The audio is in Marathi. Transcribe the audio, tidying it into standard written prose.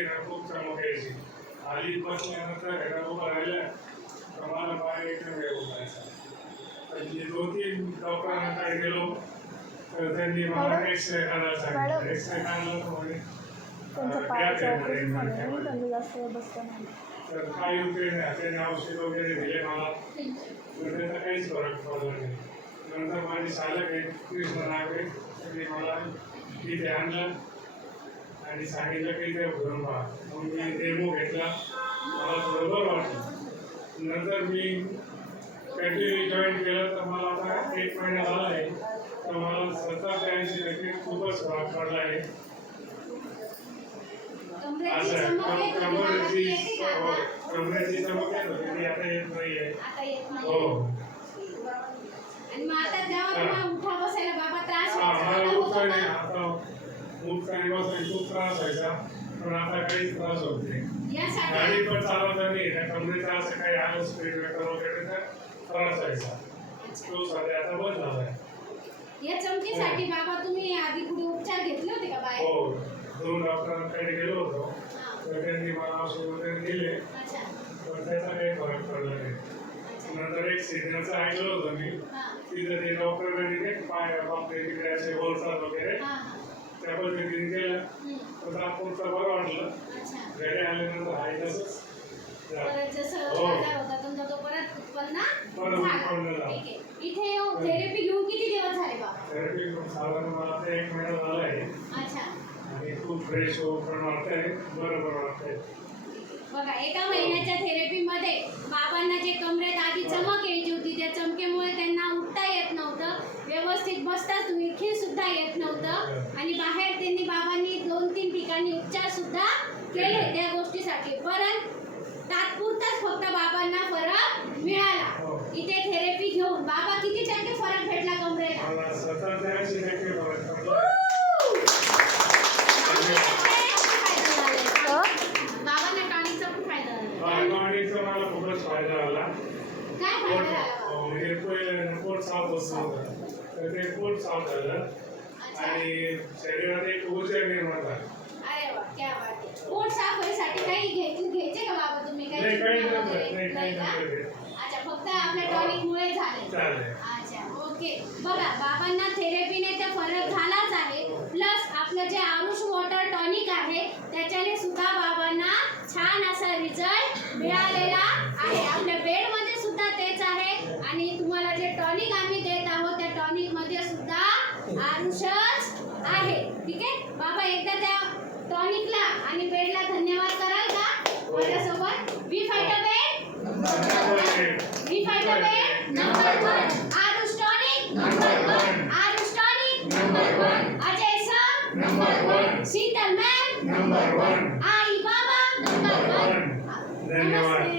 मध्ये ना खूप चमक यायची. आली बसल्यानंतर घरा उभं राहिलं तर मला पाय एकदम वेळ उठायचा. तर 2-3 डॉक्टरांकडे गेलो तर त्यांनी मला एक्सरे काढायला सांगितलं. एक्सरे काढला तर म्हणे तर काही उपयोग नाही. त्याने औषध वगैरे दिले मला तर त्याचा काहीच फरक पडला नाही. नंतर माझी चालक आहे कृष्ण नागरे त्यांनी मला तिथे आणलं आणि सांगितलं की ते भरून पहा. मग मी डेमो घेतला. मला थोडं बरं वाटलं. नंतर मी कंटिन्यू जॉईन केलं तर मला आता 1 महिना झाला आहे तर मला 70-80% खूपच फरक पडला आहे. असं कमरेची चमक येत होती ती आता येत नाही आहे. हो आता उठताना बसायला खूप त्रास व्हायचा पण आता काहीच त्रास होत नाही. गाडी पण चालवता नाही त्या कमरेचा असं काही आलं स्पीड ब्रेकर वगैरे तर त्रास व्हायचा. तो सध्या आता बंद झालाय. या चमकीसाठी बाबा तुम्ही आधी कुठे उपचार घेतले होते का बाहेर? हो 2 डॉक्टरांकडे गेलो होतो तर त्यांनी मला औषध वगैरे दिले पण त्याचा काही फरक पडला नाही. नंतर एक सिग्नलचं ऐकलं होतं मी तिथं ते डॉक्टरांनी पाय आपले तिकडे असे बोलतात वगैरे त्या पद्धतीने केलं तर आपण तर बरं वाटलं. घरी आल्यानंतर आहे तसंच इथे थेरपी घेऊन किती दिवस झाले बाबा? थेरपी साधारण मला आता 1 महिना झाला आहे. आणि खूप फ्रेश पण वाटतंय. बरं वाटतंय. बघा 1 महिन्याच्या थेरपीमध्ये बाबांना जे कमरेत आधी चमक यायची होती त्या चमकेमुळे त्यांना उठता येत नव्हतं. व्यवस्थित बसता देखील सुद्धा येत नव्हतं आणि बाहेर त्यांनी बाबांनी 2-3 ठिकाणी उपचार सुद्धा केले त्या गोष्टीसाठी. परंतु तात्पुरताच फक्त बाबांना फरक मिळाला. इथे थेरपी घेऊन बाबा किती टक्के फरक भेटला कमरेला? मला 70-80% फरक पडला. बाबांना टॉनिकचा खूप फायदा झाला. टॉनिकचा मला खूपच फायदा झाला. काय फायदा झाला? म्हणजे पहिलं पोट साफ होत नव्हतं तर ते पोट साफ झालं आणि शरीरात एक ऊर्जा निर्माण झाली. अरे वा क्या बात आहे. पोट साफ होण्यासाठी काही घ्यायचे का बाबा तुम्ही? काही नाही का? अच्छा फक्त आपल्या टॉनिकमुळे झाले. अच्छा ओके. बघा बाबांना थेरपीने तर फरक झालाच आहे प्लस आपलं जे आरुष वॉटर टॉनिक आहे त्याच्याने सुद्धा बाबांना छान असा रिझल्ट मिळालेला आहे. आपल्या बेडमध्ये सुद्धा तेच आहे आणि तुम्हाला जे टॉनिक आम्ही देत आहोत त्या टॉनिक मध्ये सुद्धा आरुषच आहे. ठीक आहे बाबा एकदा त्या टॉनिकला आणि बेडला धन्यवाद कराल का माझ्यासोबत? वी फाइट अ बेड वी फाइट अ बेड number 1 Aarush tonic number 1 Aarush tonic number 1 Ajay sir number 1 Sheetal ma'am number 1 आई बाबा नंबर 1. धन्यवाद.